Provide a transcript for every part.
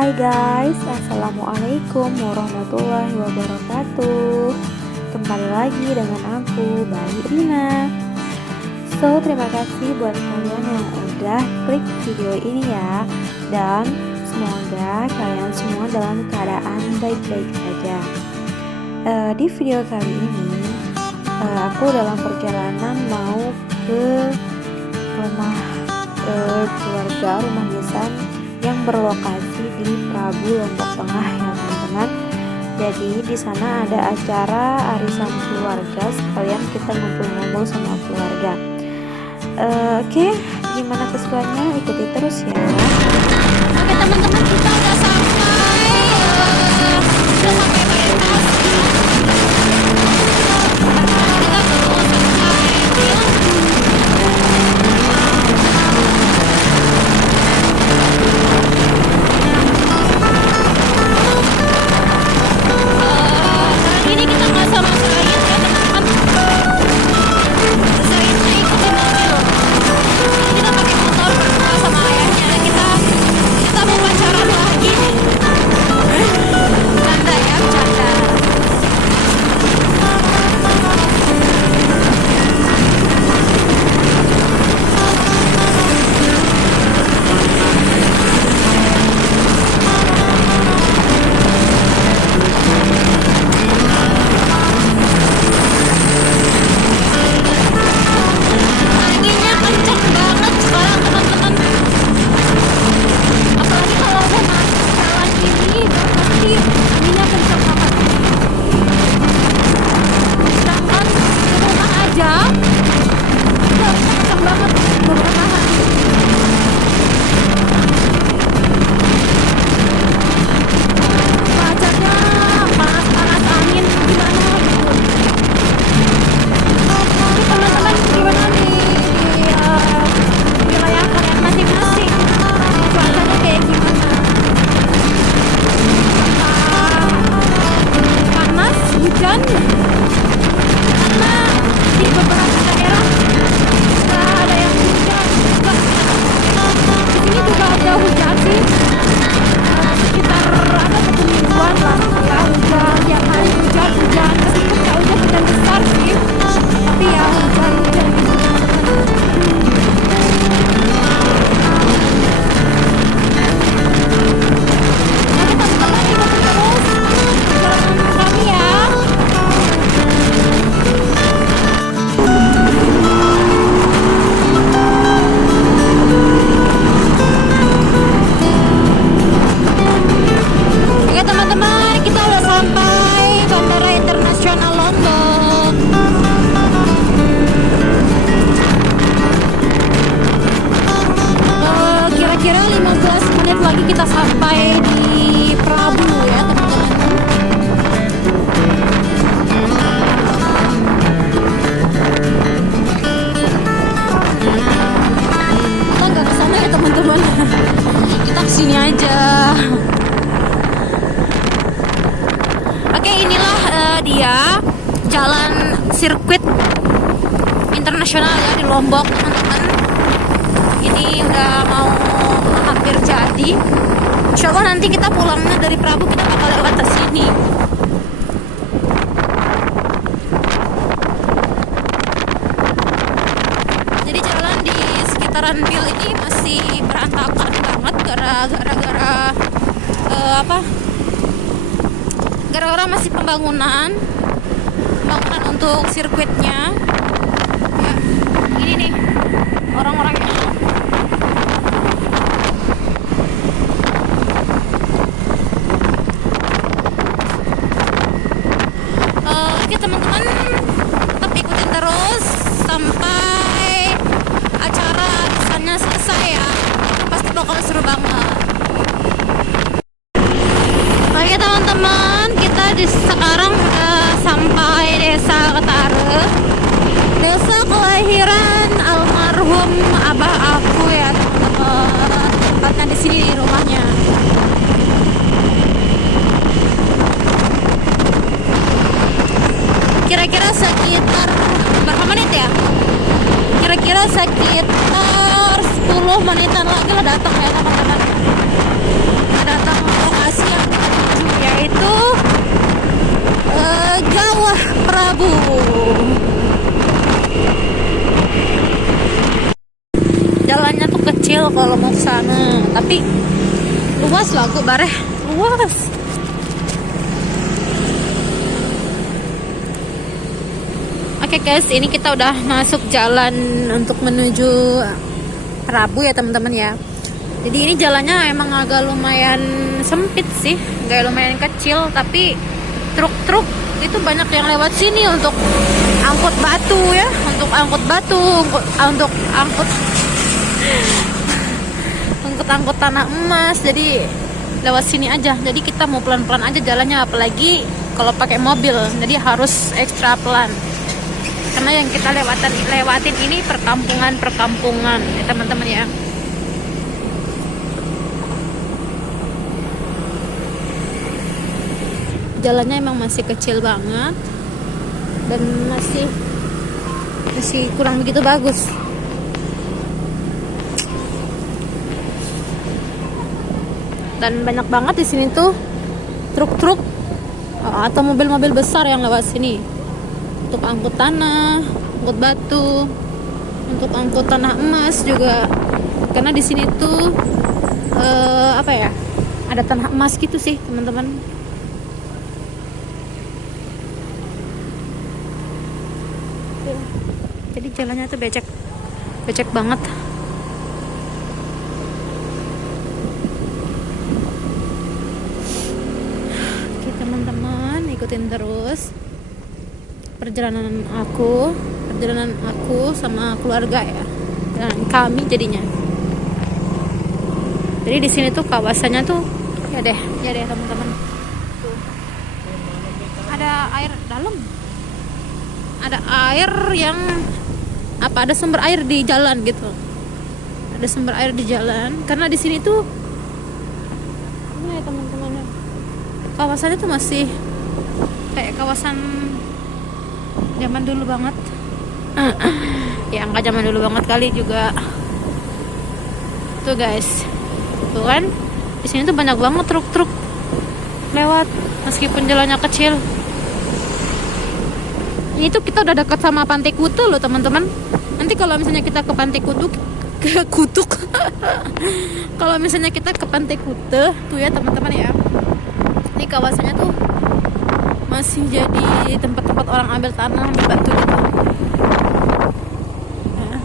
Hai guys, Assalamualaikum warahmatullahi wabarakatuh. Kembali lagi dengan aku, Bayi Rina. Terima kasih buat kalian yang udah klik video ini ya. Dan semoga kalian semua dalam keadaan baik-baik saja. Di video kali ini aku dalam perjalanan mau ke rumah keluarga, rumah nisan yang berlokasi di Prabu, Lombok Tengah ya teman-teman. Jadi di sana ada acara arisan keluarga, sekalian kita ngumpul-ngumpul sama keluarga. Oke, gimana keseruannya? Ikuti terus ya. Oke teman-teman, kita udah sampai kita sampai di Prabu ya teman-teman. Kita nggak kesana ya teman-teman. Kita kesini aja. Oke, inilah dia jalan sirkuit internasional ya di Lombok teman-teman. Ini udah mau hampir jadi. Insya Allah nanti kita pulangnya dari Prabu kita bakal lewat ke sini. Jadi jalan di sekitaran Pil ini masih berantakan banget gara-gara gara-gara masih pembangunan untuk sirkuitnya. Ya, ini nih orang-orangnya. Teman-teman tetap ikutin terus sampai acara arisannya selesai ya. Pasti bakal seru banget. Oke teman-teman, kita sekarang sampai desa Ketare, desa kelahiran almarhum abah aku ya teman-teman. Tempatnya di sini di rumahnya. Kira-kira sekitar berapa menit ya? Kira-kira sekitar 10 menitan lagi lah datang ya teman-teman. Datang sana, tapi luas lah kok bareh, luas. Oke guys, ini kita udah masuk jalan untuk menuju Rabu ya teman-teman ya. Jadi ini jalannya emang agak lumayan sempit sih, gak lumayan kecil, tapi truk-truk itu banyak yang lewat sini untuk angkut batu ya, untuk angkut angkut tanah emas. Jadi lewat sini aja. Jadi kita mau pelan-pelan aja jalannya, apalagi kalau pakai mobil. Jadi harus ekstra pelan. Karena yang kita lewatin ini perkampungan ya teman-teman ya. Jalannya emang masih kecil banget dan masih kurang begitu bagus. Dan banyak banget di sini tuh truk-truk atau mobil-mobil besar yang lewat sini untuk angkut tanah, angkut batu, untuk angkut tanah emas juga. Karena di sini tuh ada tanah emas gitu sih teman-teman. Jadi jalannya tuh becek banget. Oke teman-teman, ikutin terus perjalanan aku sama keluarga ya, dan kami jadinya. Jadi di sini tuh kawasannya tuh ya deh teman-teman. Tuh. Ada air dalam. Ada air yang ada sumber air di jalan gitu. Ada sumber air di jalan karena di sini tuh ini ya teman-teman. Kawasannya tuh masih kayak kawasan zaman dulu banget. Ya nggak zaman dulu banget kali juga. Tuh guys, tuh kan di sini tuh banyak banget truk-truk lewat meskipun jalannya kecil. Ini tuh kita udah dekat sama Pantai Kuta loh teman-teman. Nanti kalau misalnya kita ke Pantai Kutuk kalau misalnya kita ke Pantai Kuta tuh ya teman-teman ya, ini kawasannya tuh masih jadi tempat-tempat orang ambil tanah, ambil batu gitu. Nah,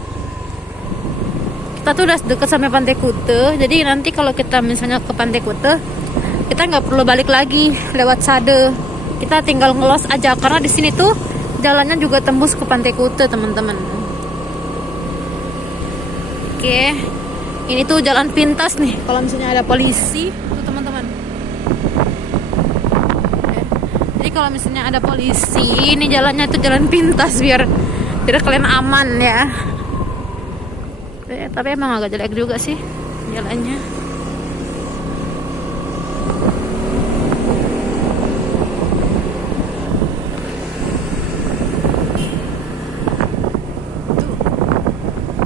kita tuh udah deket sama Pantai Kuta. Jadi nanti kalau kita misalnya ke Pantai Kuta, kita nggak perlu balik lagi lewat Sade. Kita tinggal ngelos aja karena di sini tuh jalannya juga tembus ke Pantai Kuta teman-teman. Oke, ini tuh jalan pintas nih kalau misalnya ada polisi tuh teman-teman. Jadi kalau misalnya ada polisi, ini jalannya tuh jalan pintas biar kalian aman ya. Tapi emang agak jelek juga sih jalannya.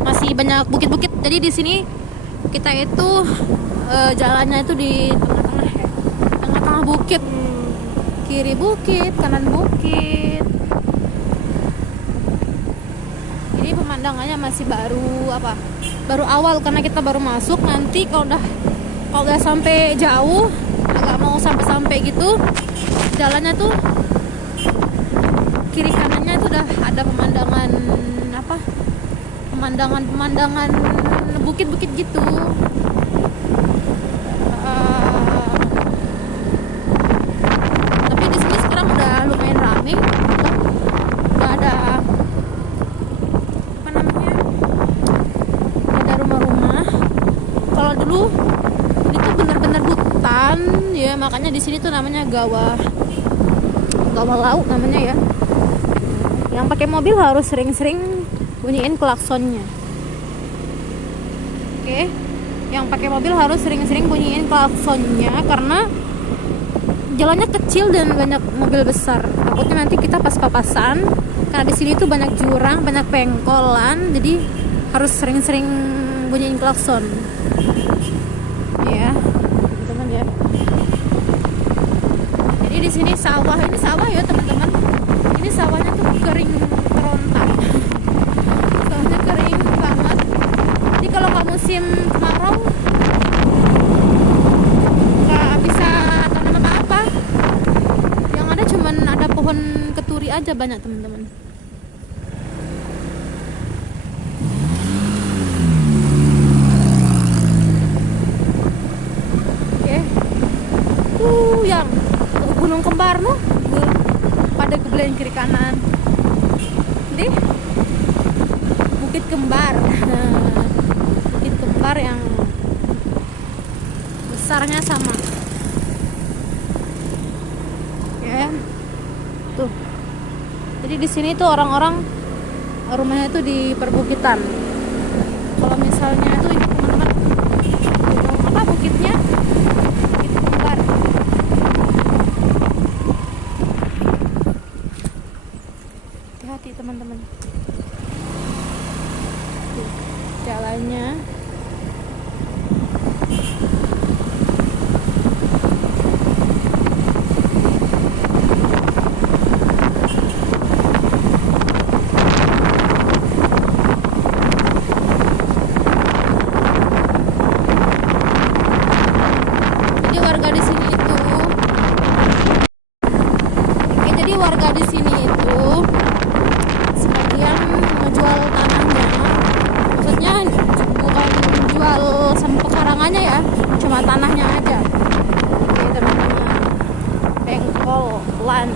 Masih banyak bukit-bukit. Jadi di sini kita itu jalannya itu di tengah-tengah ya. Tengah-tengah bukit. Kiri bukit, kanan bukit. Ini pemandangannya masih baru awal karena kita baru masuk. Nanti kalau udah sampai jauh, agak mau sampai gitu, jalannya tuh kiri kanannya itu udah ada pemandangan bukit-bukit gitu. Tapi di sini sekarang udah lumayan rame. Udah ada ada rumah-rumah. Kalau dulu itu bener-bener hutan ya, makanya di sini tuh namanya Gawah Laut namanya ya. Yang pakai mobil harus sering-sering bunyiin klaksonnya. Oke, yang pakai mobil harus sering-sering bunyiin klaksonnya karena jalannya kecil dan banyak mobil besar. Takutnya nanti kita pas papasan. Karena di sini tuh banyak jurang, banyak pengkolan, jadi harus sering-sering bunyiin klakson. Ya, teman-teman ya. Jadi di sini ini sawah ya teman-teman. Ini sawahnya tuh kering kerontang. Sawahnya kering banget. Jadi kalau nggak musim kemarau aja banyak teman-teman. Oke, yang gunung kembar no, pada kebelahan kiri kanan. Deh, Bukit Kembar. Bukit Kembar yang besarnya sama. Ya. Tuh. Jadi di sini tuh orang-orang rumahnya tuh di perbukitan. Kalau misalnya tuh ini teman-teman, apa bukitnya? Bukit Kembar. Hati-hati teman-teman. Tuh, jalannya. Warga di sini itu sebagian menjual tanahnya, maksudnya bukan jual sama pekarangannya ya, cuma tanahnya aja. Oke teman-teman, bengkol land.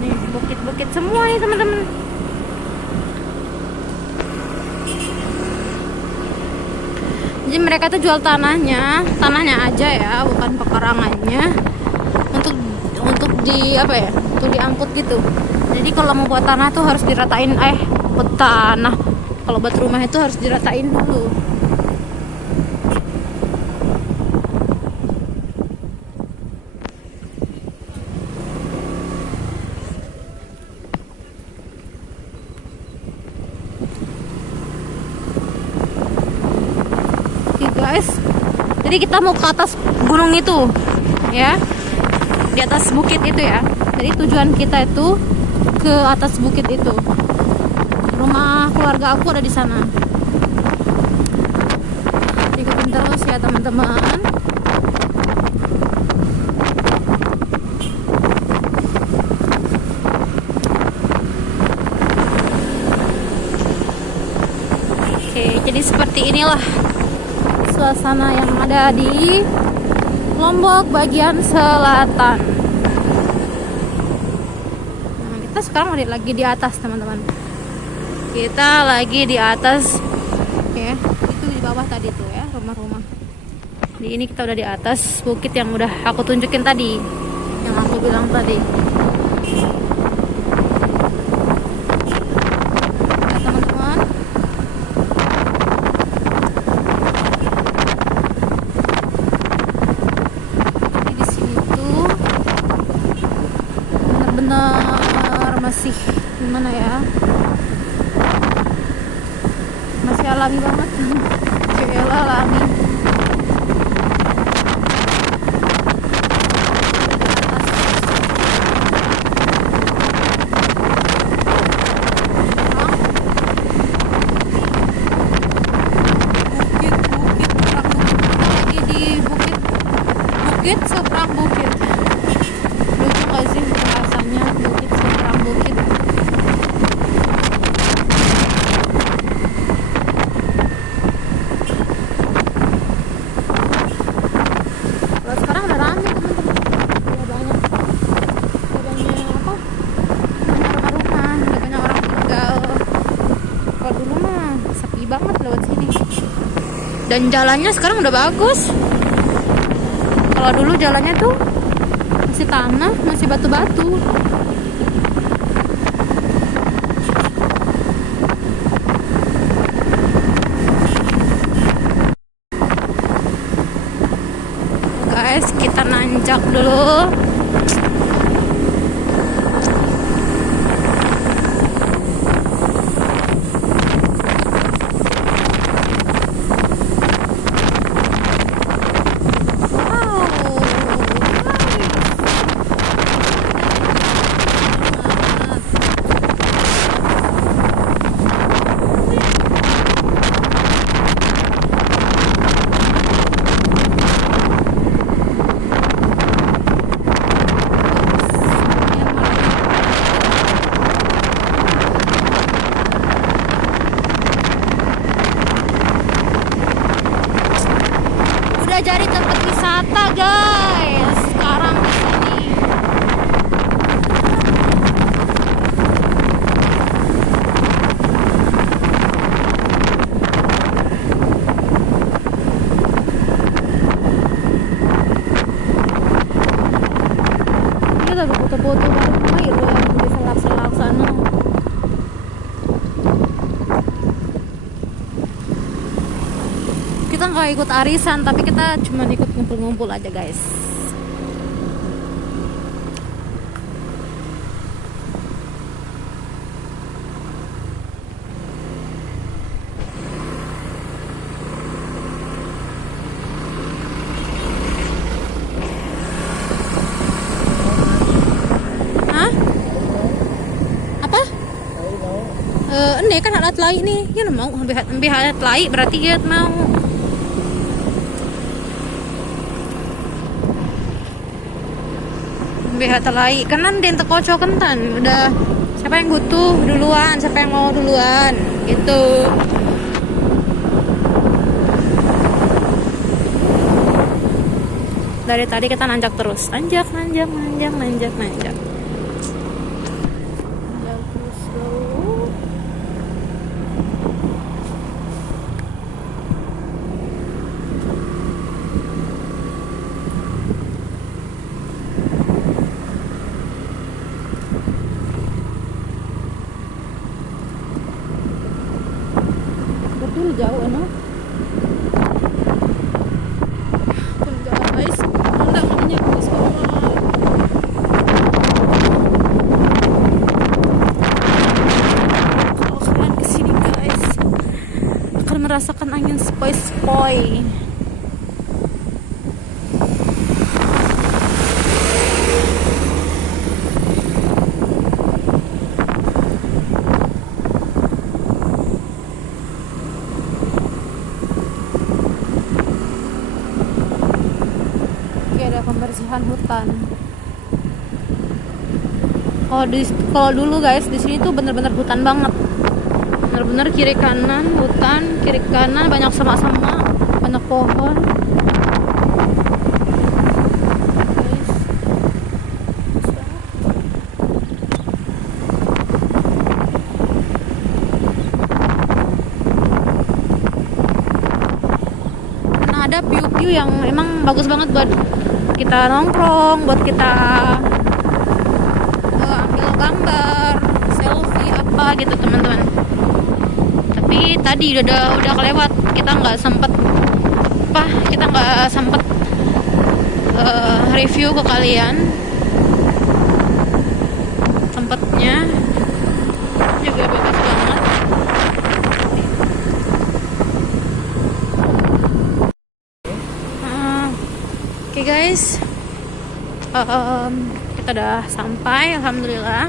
Nih bukit-bukit semua nih teman-teman. Jadi mereka tuh jual tanahnya aja ya, bukan pekarangannya. Untuk di apa ya, untuk diangkut gitu. Jadi kalau mau buat tanah tuh harus diratain, buat tanah, kalau buat rumah itu harus diratain dulu. Oke guys, jadi kita mau ke atas gunung itu ya, di atas bukit itu ya. Jadi tujuan kita itu ke atas bukit itu. Rumah keluarga aku ada di sana. Ikutin terus ya teman-teman. Oke, jadi seperti inilah suasana yang ada di Lombok bagian selatan. Nah, kita sekarang lagi di atas teman-teman. Kita lagi di atas. Oke, itu di bawah tadi tuh ya rumah-rumah. Di ini kita udah di atas bukit yang udah aku tunjukin tadi, yang aku bilang tadi. Nah, teman-teman. Benar masih gimana ya, masih alami banget. Gila alami. Lagi di bukit seberang bukit. Lucu gak sih bahasanya, bukit seberang bukit. Kalau sekarang udah rame teman-teman, udah banyak apa, rumah-rumah, udah banyak orang tinggal. Kalau dulu mah sepi banget lewat sini. Dan jalannya sekarang udah bagus. Kalau dulu jalannya tuh masih tanah, masih batu-batu. Guys, kita nanjak dulu. wisata guys sekarang di sini. Kita ada foto-foto baru air yang di selak-selak sana. Kita nggak ikut arisan, tapi kita cuma ikut ngumpul-ngumpul aja guys. Hah? Apa? Ini kan alat lai nih, ya mau ambil alat lai berarti dia mau. Biar telai kanan den teko kentan udah siapa yang butuh duluan, siapa yang mau duluan gitu. Dari tadi kita nanjak terus, nanjak terus loh. Betul jauh enak. Pun guys, enggak makanya guys kalau kalian kesini guys akan merasakan angin sepoi-sepoi. Ada pembersihan hutan. Kalau dulu guys di sini tuh bener-bener hutan banget. Bener-bener kiri kanan hutan, kiri kanan banyak sama-sama, banyak pohon. Guys. Nah, ada view-view yang emang bagus banget buat kita nongkrong, buat kita ambil gambar, selfie apa gitu teman-teman. Tapi tadi udah kelewat, kita nggak sempet review ke kalian tempatnya juga bagus banget. Oke guys, kita udah sampai, alhamdulillah.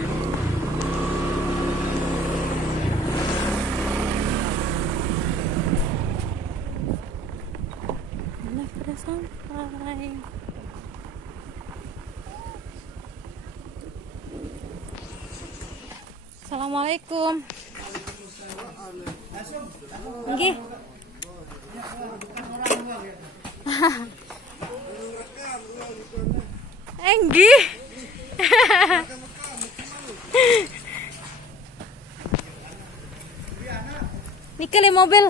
Udah sampai. Assalamualaikum. Nggih. Enggi. Nikel mobil.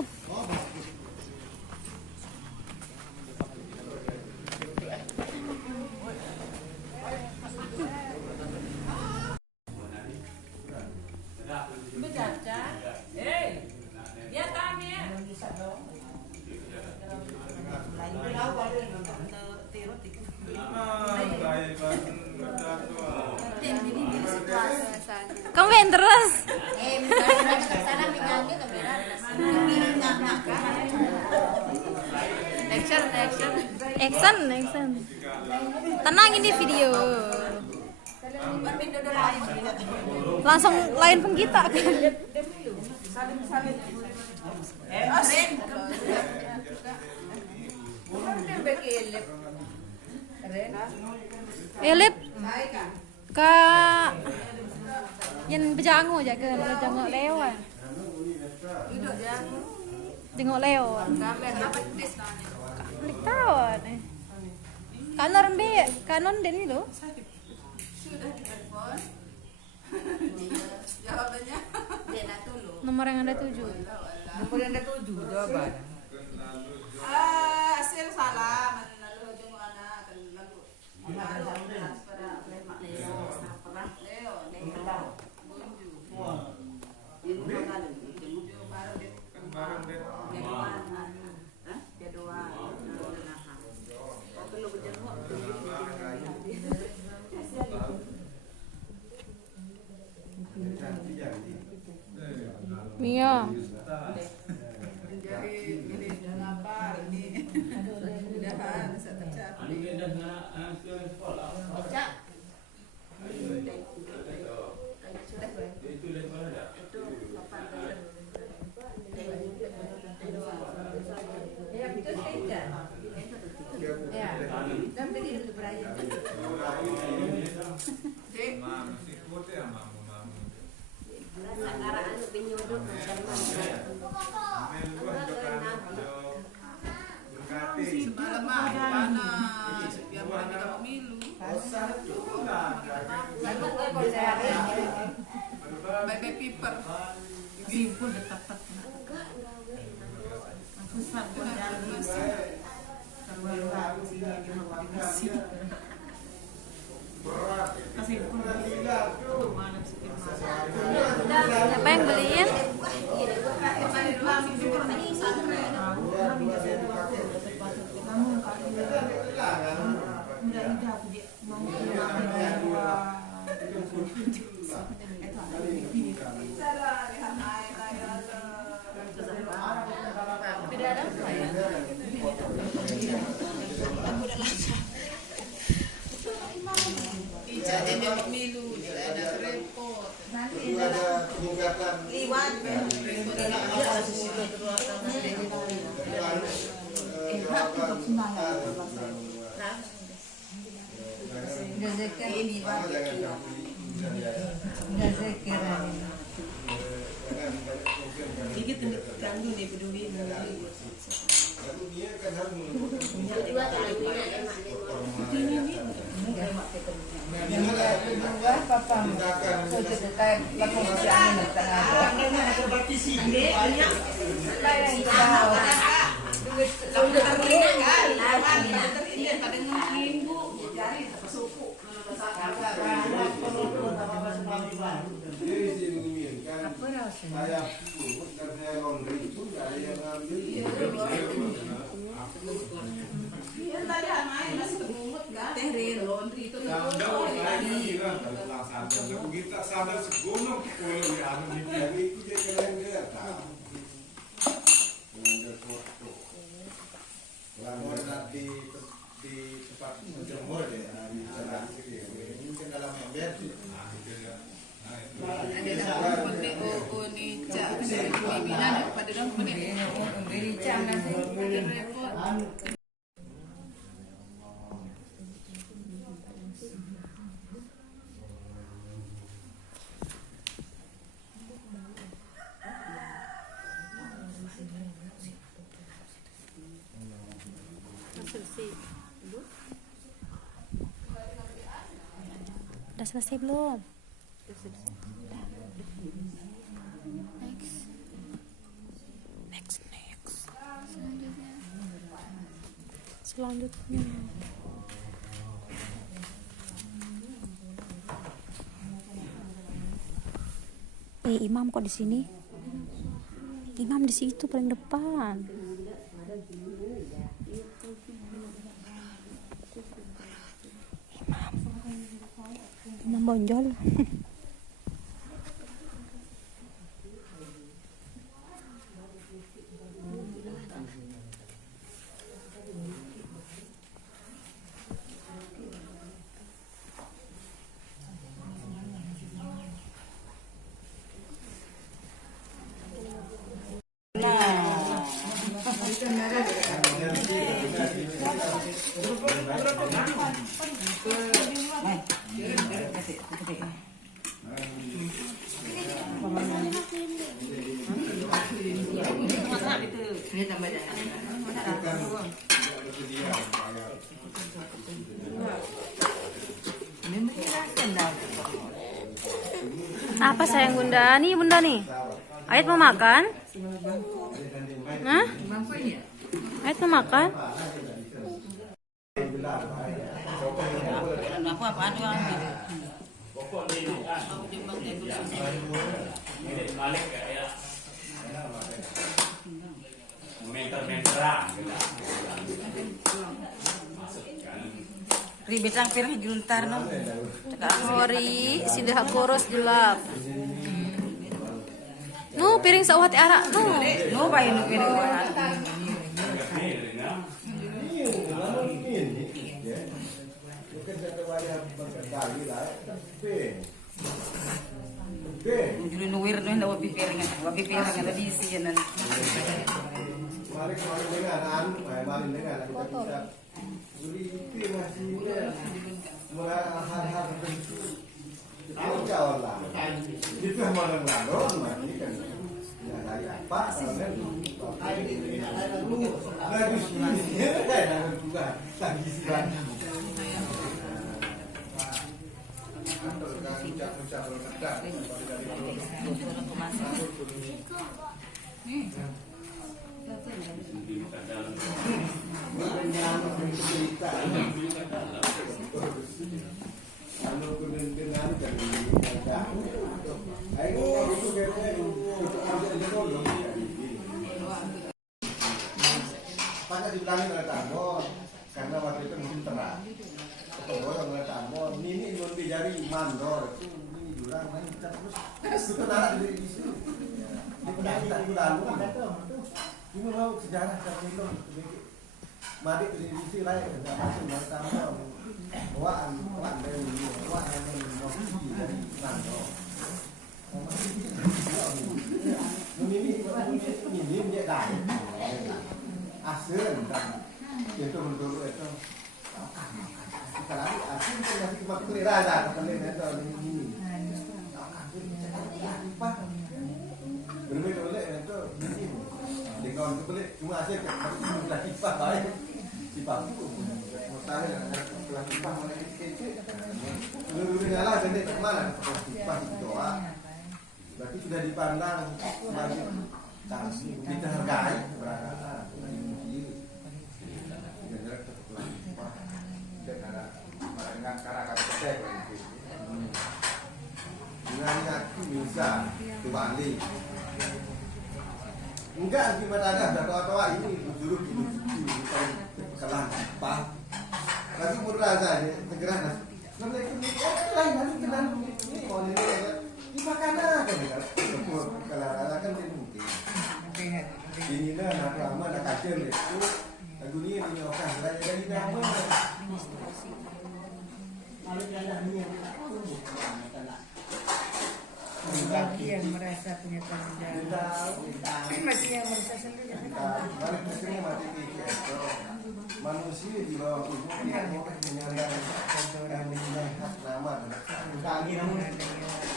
Kamu main terus. Action. Tenang, ini video. Langsung lain pun kita kan. Elip Kak yang berjangu aja ke jenguk lewat. Jenguk lewat. Klik tahu nih. Kanon B, kanon dan itu. Sudah ditelepon. Jawabannya Dena dulu. Nomor yang ada 7. Nomor yang ada 7 jawaban. Hasil salah. Lalu jenguk anak lalu. Mia. Jadi ini apa ini? Mudah-mudahan bisa tercapai. Semalam panas, setiap hari kita pemilu. Bye-bye paper. Simpul tepat. Siapa yang beliin? Jadi pemilu ada repot. Ada peningkatan Liwat. saya pun dan saya laundry itu nggak ada yang ngambil. Iya tadi main masih kemungut kan? Teh laundry itu. Kita sadar segunung kalau yang jadi itu dia keren dia tahu. Kemudian foto. Lalu nanti di tempat menjemur deh di jalan ini mungkin dalam ember. Ada dalam penting Unica dari pimpinan pada dalam penting Unica nanti repot. Udah selesai belum? Next. Selanjutnya. Imam kok di sini? Imam di situ paling depan. Imam bonjol. Ini tambah jangan. Kan tidak bersedia bayar. Apa sayang bunda? Nih bunda nih. Ayat mau makan? Hah? Ayat mau makan? Apa-apaan orang ribet ang pirang juntar no. Sorry, sindah koros gelap. Nu piring sauhat arak nu. No ba yun pirang Dulu nuwir no na wapipiring na di siya nan. Mari dengan kita bisa itu masih mulai hal-hal tertentu itu jauh lah itu yang mana lalu mati kan ya dari apa lagi juga lagi silang pada dibilangin oleh Tambon karena waktu itu musim terang. Ketemu oleh Tambon, ini belum dijari mandor itu ini jurang main kita terus itu narak di situ. Di pendakian itu lalu ini mau sejarah tertentu. Mari ke sisi lain kita masuk dari Tambon. Wah dari mandor. Ini dia dah. Asin dan itu menurut itu kalau asin itu masih cuma kelirahan kalian itu ini apa berbeda oleh itu ini dengan kebeli cuma asin sudah kipas baik kipas itu mustahil sudah kipas mulai kecil lebih nyala jadi mana kipas itu doa berarti sudah dipandang sebagai kita hargai berada dengan karakter dengan aku bisa kembali enggak gimana ada tua-tua ini duduk di kelang pak lagi murah saja segera Assalamualaikum lain hari kenal ini mau ini makanan kan kalau kan mungkin ini lah anak lama anak kacil itu lagu ini okan dari nama Lagi yang merasa punya tanggung jawab. Masih yang merasa sendiri. Manusia di bawah ibu dia boleh menyalakan dan melihat nama.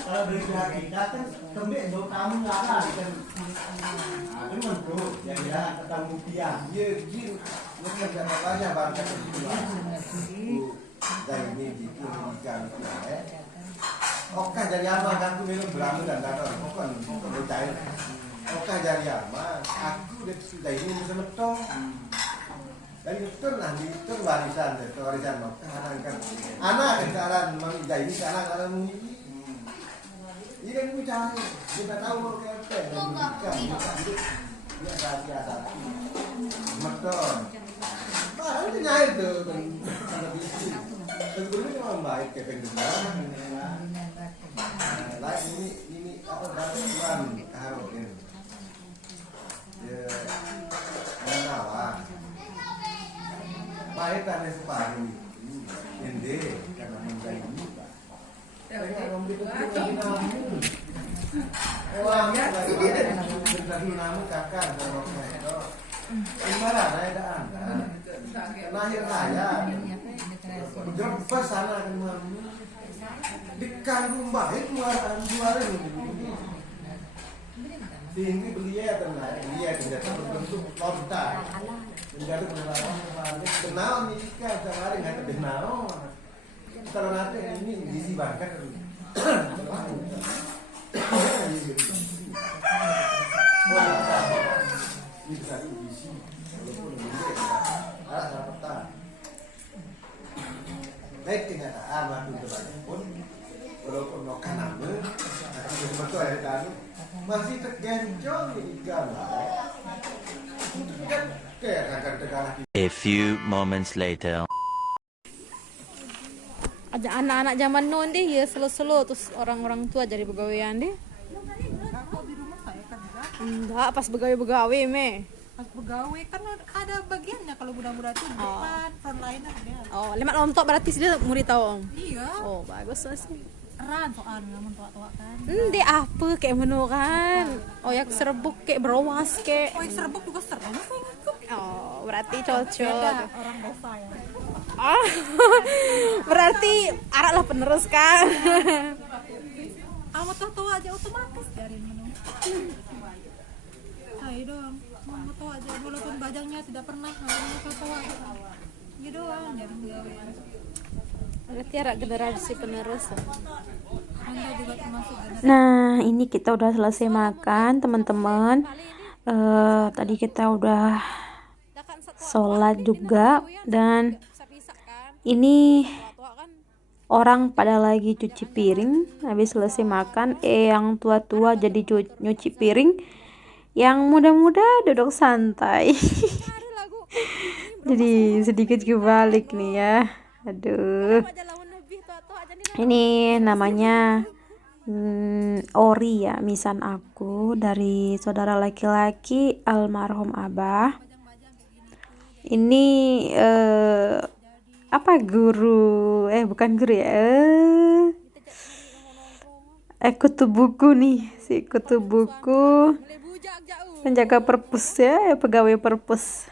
Kalau dari pihak kita kan kembali untuk kamu nggak ada kan. Itu menurut yang dia ketemu dia. Dia jin mungkin ada banyak bangsa itu. Dan ini gitu ikan ya. Oke jadi apa kan aku minum beramu dan dadar. Bukan bercair. Oke jadi apa? Aku sudah ini bisa metong. Dari itu nanti itu warisan makanan kan. Anak sekarang menginjak ini sekarang anak menginjak. Ini kan mencari. Kita tahu mau apa. Ini rahasia satu. Metong. Nah itu nyair tuh. Sebelumnya memang baik keping dengar. Lah ini apa bantuan karoin. Ya menawan. Baik tane separuh. Ende karena menjadi muka. Orangnya berdasar nama kakak sama itu. Gimana ada anda? Lahir saya. Berapa sana kan malu. Di kandung baik juara tinggi belia tenang dia tidak berbentuk lontar menjadi penerapan kenal nikah sehari nggak kenal kalau nanti ini disibarkan Ini bisa diisi, walaupun ini ada dapetan. Baik tinggal madu pun, walaupun no kaname, akan betul ya kan, masih tergencol ikan lah. Kan kayak akan terkalah. A few moments later. Aja anak-anak zaman now deh ya selo-selo terus orang-orang tua jadi pegawaian deh. Enggak, pas begawe-begawe me. Pas pegawai kan ada bagiannya kalau muda-muda tuh depan frontliner dia. Oh, lemak lontok berarti dia murid tahu om. Iya. Oh, bagus sih. Ran soalnya mentua-tua kan. Dia apa kayak menu kan? Oh ya serbuk kayak berawas kayak. Oh, serbuk juga serem saya ikut. Oh, berarti cocok. Beda orang desa ya. Oh, berarti arak lah penerus kan? Sama tua-tua aja otomatis dari menu. Ayo dong, mau tua aja walaupun bajangnya tidak pernah ngalamin tua. Gitu doang dari pegawai. Berarti arak generasi penerus. Anda juga termasuk generasi. Nah, ini kita udah selesai makan, teman-teman. Tadi kita udah sholat juga, dan ini orang pada lagi cuci piring. Habis selesai makan, yang tua-tua jadi nyuci piring, yang muda-muda duduk santai. Jadi sedikit kebalik nih ya. Aduh, ini namanya Ori ya, misan aku dari saudara laki-laki almarhum Abah. Ini apa guru? Bukan guru ya. Kutu buku nih, si kutu buku, penjaga perpus ya, pegawai perpus.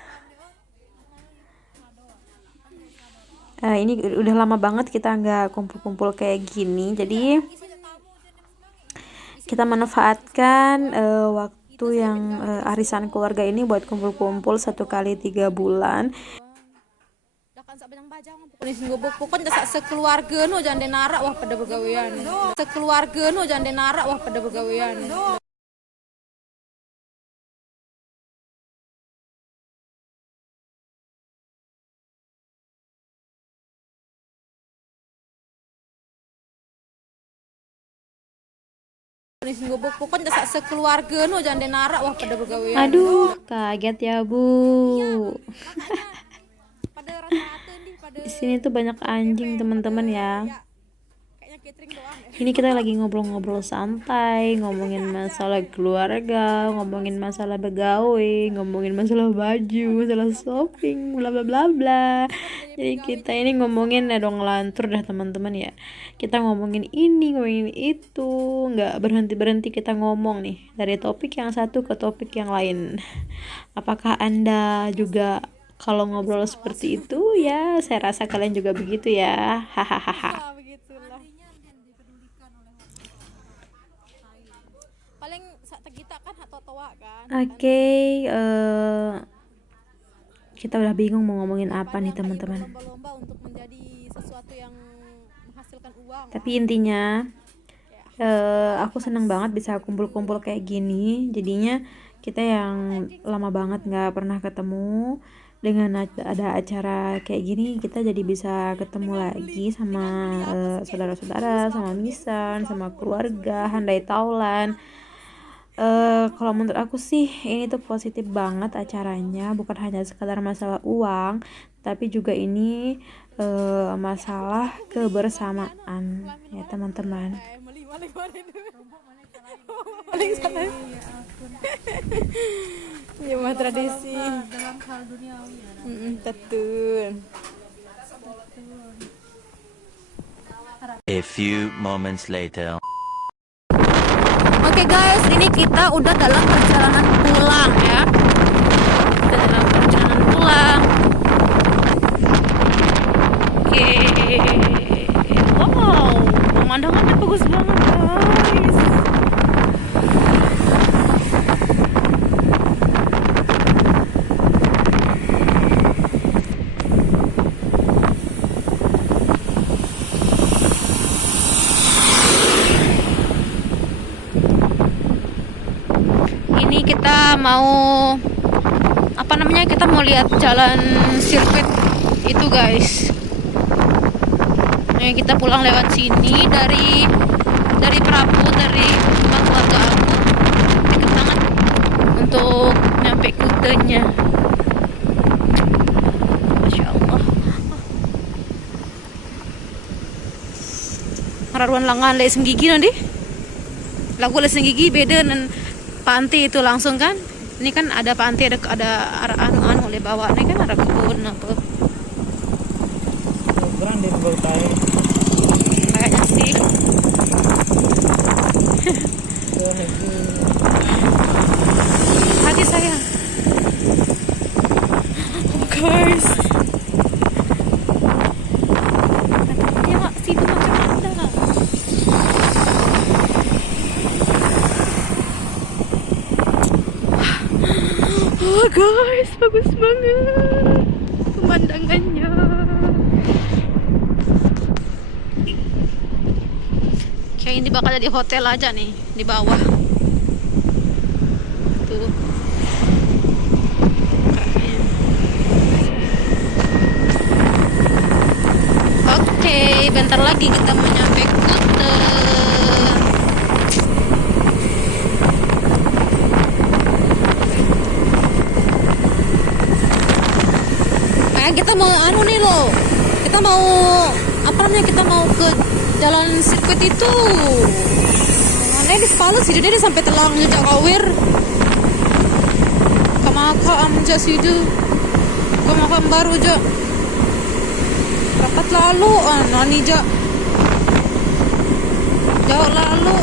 Ini udah lama banget kita nggak kumpul-kumpul kayak gini, jadi kita manfaatkan waktu yang arisan keluarga ini buat kumpul-kumpul 1 kali 3 bulan. Pokoknya sekeluarga no jangan denarak wah pada begawean. Sekeluarga no jangan denarak wah pada begawean. Pokoknya sekeluarga no jangan denarak wah pada begawean. Aduh, kaget ya Bu. Di sini tuh banyak anjing teman-teman ya. Ini kita lagi ngobrol-ngobrol santai, ngomongin masalah keluarga, ngomongin masalah begawe, ngomongin masalah baju, masalah shopping, bla bla bla bla. Jadi kita ini ngomongin dong lantur dah teman-teman ya. Kita ngomongin ini, ngomongin itu, nggak berhenti-berhenti kita ngomong nih dari topik yang satu ke topik yang lain. Apakah Anda juga kalau ngobrol seperti itu ya? Saya rasa kalian juga begitu ya. Hahaha. Oke, kita udah bingung mau ngomongin apa nih teman-teman. Tapi intinya aku seneng banget bisa kumpul-kumpul kayak gini. Jadinya kita yang lama banget nggak pernah ketemu, dengan ada acara kayak gini kita jadi bisa ketemu lagi sama saudara-saudara, sama misan, sama keluarga, handai taulan. Kalau menurut aku sih ini tuh positif banget acaranya, bukan hanya sekadar masalah uang, tapi juga ini masalah kebersamaan ya teman-teman. Ya tradisi dalam hal duniawi ya. Betul. A few moments later. Oke guys, ini kita udah dalam perjalanan pulang ya. Kita dalam perjalanan pulang. Oke. Wow, pemandangannya bagus banget guys. mau apa namanya, kita mau lihat jalan sirkuit itu guys. Kita pulang lewat sini dari Praput, dari rumah keluarga aku, deket banget untuk nyampe Kutenya. Masya Allah. Mararuan langan leseng gigi nanti. Lagu leseng gigi beda dengan panti itu langsung kan. Ini kan ada panti, ada anu oleh bawah. Ini kan ada kebun apa. Grande voltare. Kayaknya sih. Hati saya. Oh guys. Ya, situ macam ada. Oh guys, bagus banget pemandangannya. Kayak ini bakal jadi hotel aja nih di bawah. Tuh. Oke, bentar lagi kita mau nyampe Kuta. Kita mau anu nih loh, kita mau apa namanya, kita mau ke jalan sirkuit itu. Mana di kepala sih dia sampai telang jejak kawir kamaka amja sidu kamaka baru aja rapat lalu nani ja jauh lalu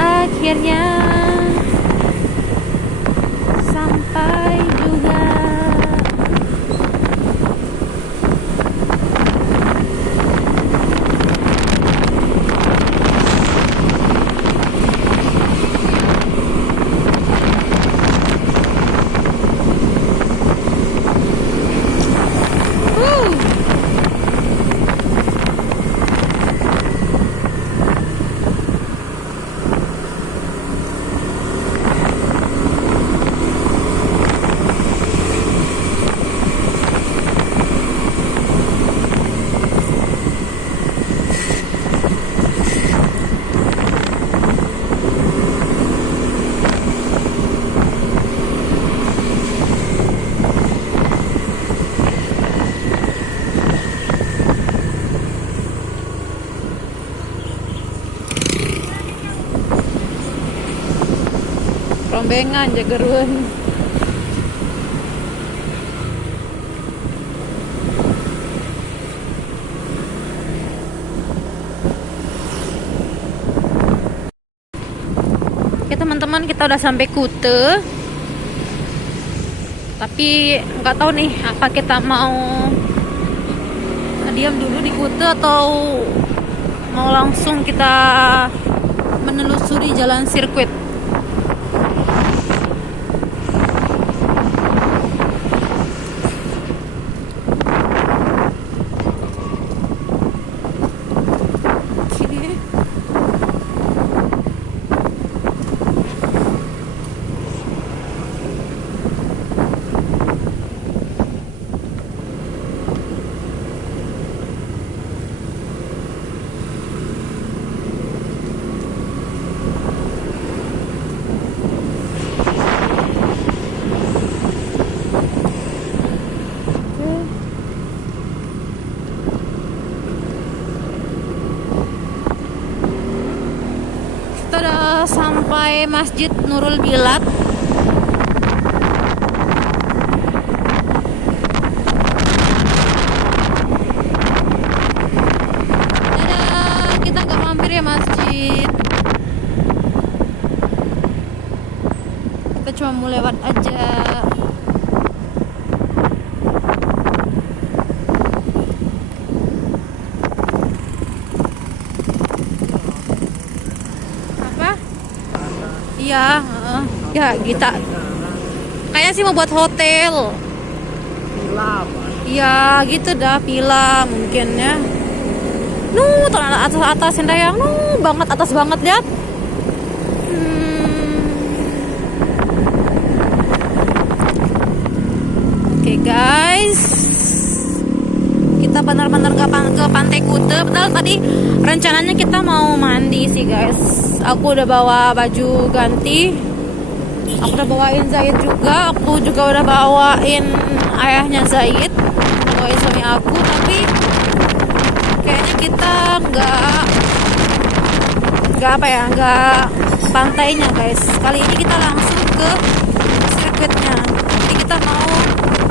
akhirnya sampai juga. Rombengan jageruan. Oke teman-teman, kita udah sampai Kute. Tapi nggak tahu nih apa kita mau diam dulu di Kute atau mau langsung kita menelusuri jalan sirkuit. sampai Masjid Nurul Bilad. Dadah, kita nggak mampir ya masjid. Kita cuma mau lewat aja. Iya, ya kita kayaknya sih mau buat hotel. Iya, gitu dah, villa mungkin ya. Terlalu atas yang banget atas banget lihat. Oke, guys, kita benar-benar ke Pantai Kuta. Padahal tadi rencananya kita mau mandi sih, guys. Aku udah bawa baju ganti. Aku udah bawain Zaid juga. Aku juga udah bawain ayahnya Zaid, bawain suami aku. Tapi kayaknya kita nggak pantainya, guys. Kali ini kita langsung ke sirkuitnya. Jadi kita mau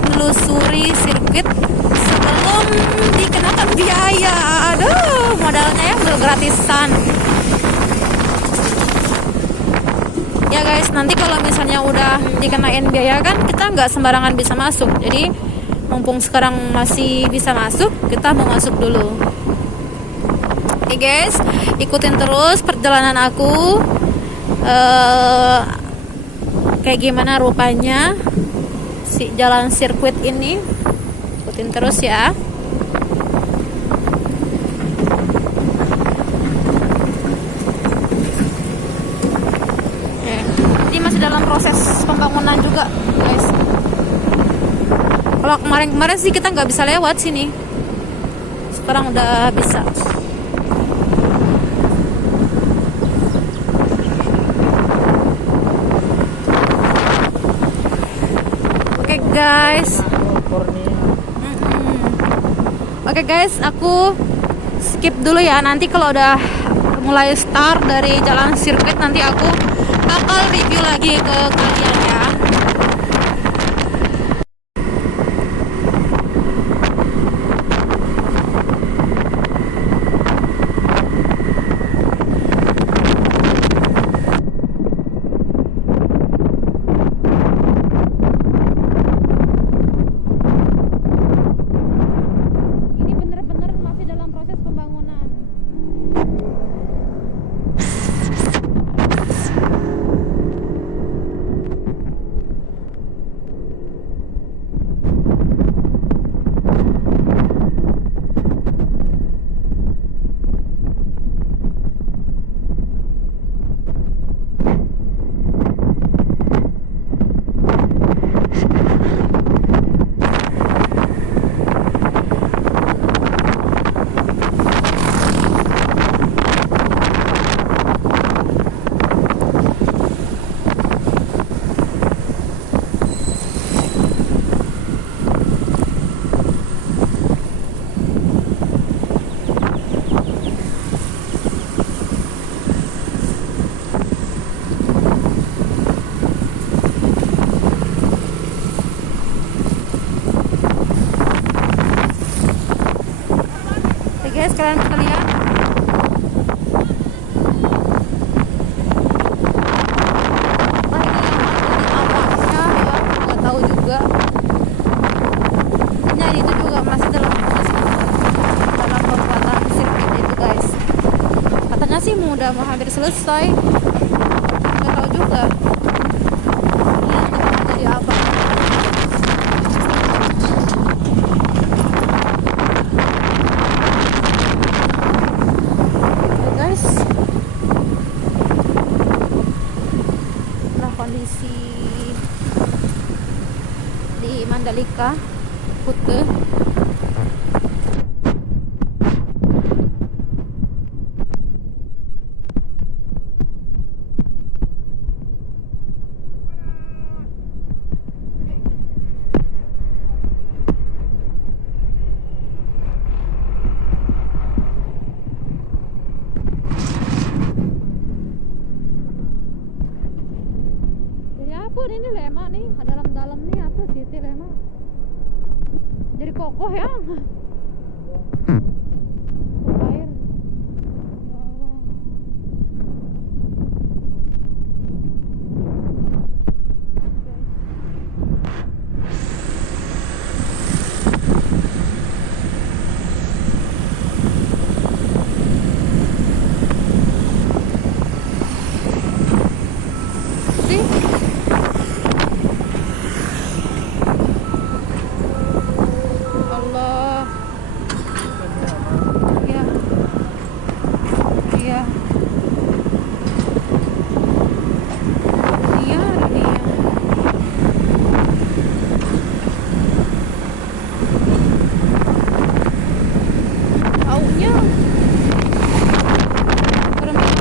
menelusuri sirkuit sebelum dikenakan biaya. Aduh, modalnya ya gratisan. Ya guys, nanti kalau misalnya udah dikenain biaya kan kita nggak sembarangan bisa masuk. Jadi mumpung sekarang masih bisa masuk, kita mau masuk dulu. Oke guys, ikutin terus perjalanan aku. Kayak gimana rupanya si jalan sirkuit ini. Ikutin terus ya. Dalam proses pembangunan juga, guys. Kalau kemarin sih kita nggak bisa lewat sini, sekarang udah bisa. Oke guys. Oke guys, aku skip dulu ya. Nanti kalau udah mulai start dari jalan sirkuit, nanti aku bakal review lagi ke kalian ya. Ini bener-bener masih dalam proses pembangunan. Guys, kalian bisa lihat awalnya ya, nggak tahu juga. Nah, itu juga masih dalam proses dalam pembuatan sirkuit itu, guys. Katanya sih udah mau hampir selesai, nggak tahu juga. Lihat bakal jadi apa. Kondisi di Mandalika Kuta. ini Lema nih, dalam-dalam nih apa sih itu Lema? Jadi kokoh ya. Air. Ya Allah. See? Allah. Iya. Iya. Iya, dia. Aunya. Perempuan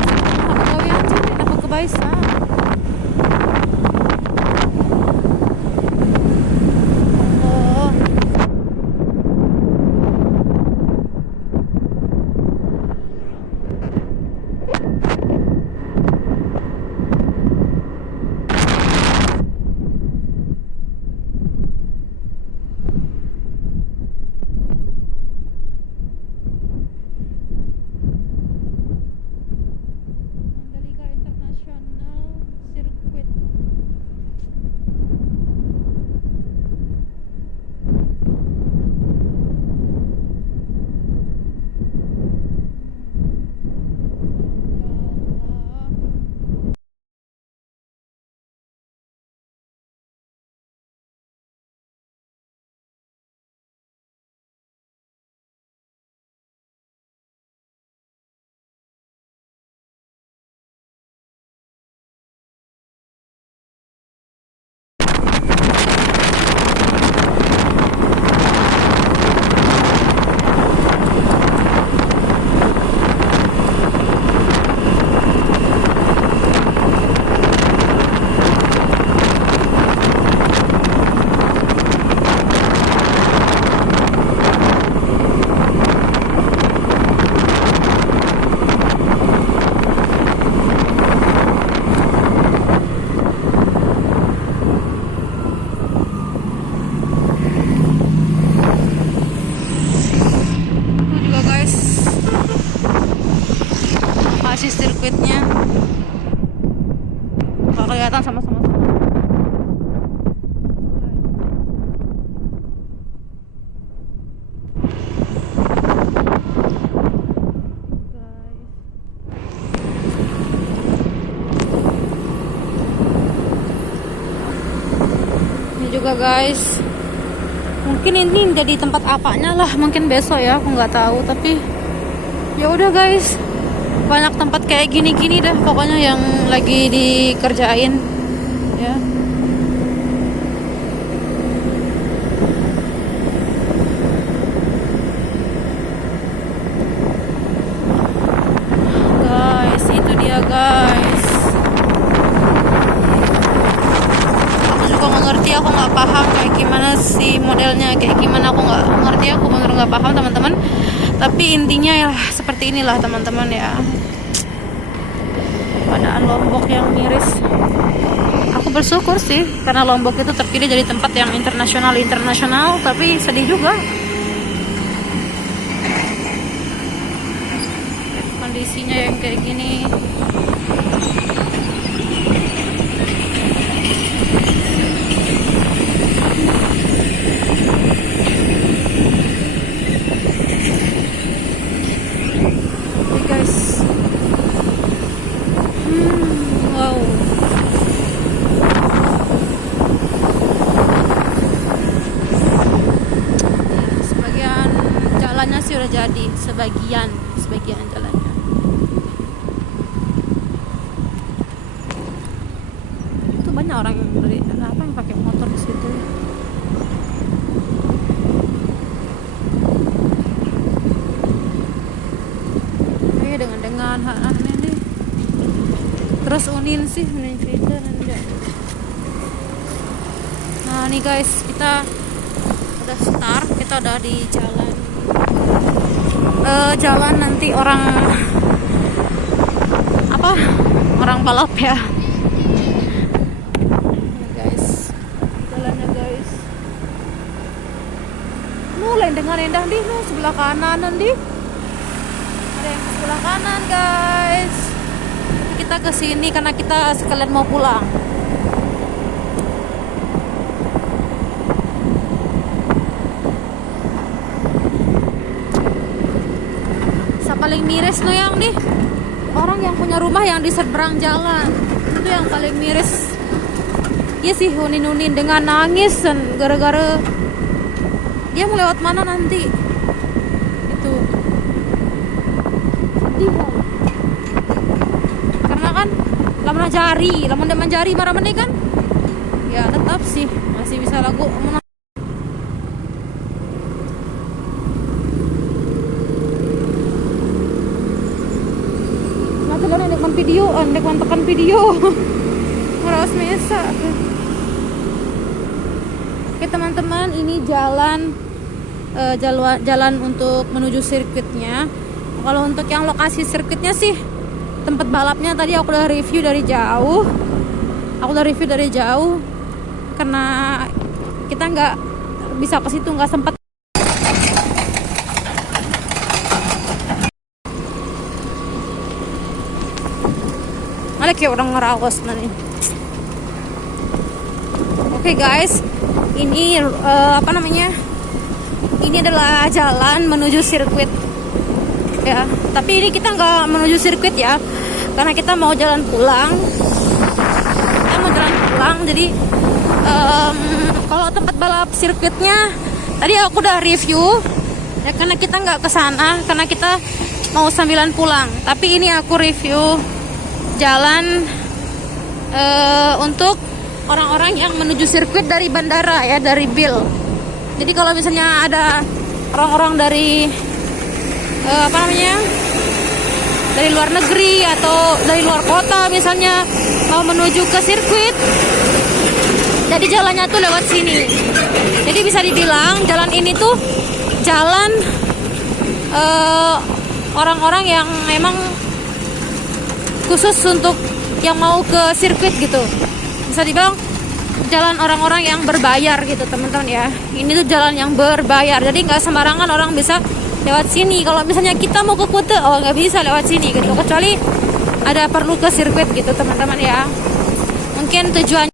aku gawe aja nih, aku kebaisa. Allah. Mandalika International Circuit. Ya Allah. Itu juga guys masih sirkuitnya nggak kelihatan sama-sama. Ini juga guys, mungkin ini jadi tempat apanya lah, mungkin besok ya, aku nggak tahu. Tapi ya udah guys, banyak tempat kayak gini-gini dah pokoknya yang lagi dikerjain ya. Guys, itu dia guys. Aku juga nggak ngerti, aku nggak paham kayak gimana sih modelnya, kayak gimana aku nggak ngerti, aku bener nggak paham teman-teman. Tapi intinya ya seperti inilah teman-teman ya. Keadaan Lombok yang miris. Aku bersyukur sih karena Lombok itu terpilih jadi tempat yang internasional, tapi sedih juga kondisinya yang kayak gini. Oke guys. Wow. Sebagian jalannya sih udah jadi, sebagian jalannya. Itu banyak orang yang beli, apa yang pakai motor di situ. Dengan ini terus unin cerita nanti. Nah nih guys, kita udah start, kita udah di jalan nanti orang balap ya guys. dengan indah di sebelah kanan nanti. Ada yang ke sebelah kanan guys. Kita ke sini karena kita sekalian mau pulang. Paling miris no yang nih orang yang punya rumah yang di seberang jalan itu yang paling miris. Iya sih nunin dengan nangis dan gara-gara dia mau lewat mana nanti itu sedih kan? Karena kan lamun dia menjari marah meneh kan ya tetap sih masih bisa lagu. Andek mantekan video merawat mesa. Oke teman-teman, ini jalan untuk menuju sirkuitnya. Kalau untuk yang lokasi sirkuitnya sih tempat balapnya tadi aku udah review dari jauh. Karena kita nggak bisa ke situ, nggak sempat. Ada kayak orang ngerawas nanti. Oke guys, ini ini adalah jalan menuju sirkuit ya. Tapi ini kita nggak menuju sirkuit ya, karena kita mau jalan pulang. Jadi kalau tempat balap sirkuitnya tadi aku udah review ya, karena kita nggak ke sana karena kita mau sambilan pulang. Tapi ini aku review jalan untuk orang-orang yang menuju sirkuit dari bandara ya, dari Bill. Jadi kalau misalnya ada orang-orang dari dari luar negeri atau dari luar kota misalnya mau menuju ke sirkuit, jadi jalannya tuh lewat sini. Jadi bisa dibilang jalan ini tuh jalan orang-orang yang memang khusus untuk yang mau ke sirkuit gitu. Bisa dibilang jalan orang-orang yang berbayar gitu teman-teman ya. Ini tuh jalan yang berbayar, jadi nggak sembarangan orang bisa lewat sini. Kalau misalnya kita mau ke Kuta, nggak bisa lewat sini gitu, kecuali ada perlu ke sirkuit gitu teman-teman ya. Mungkin tujuan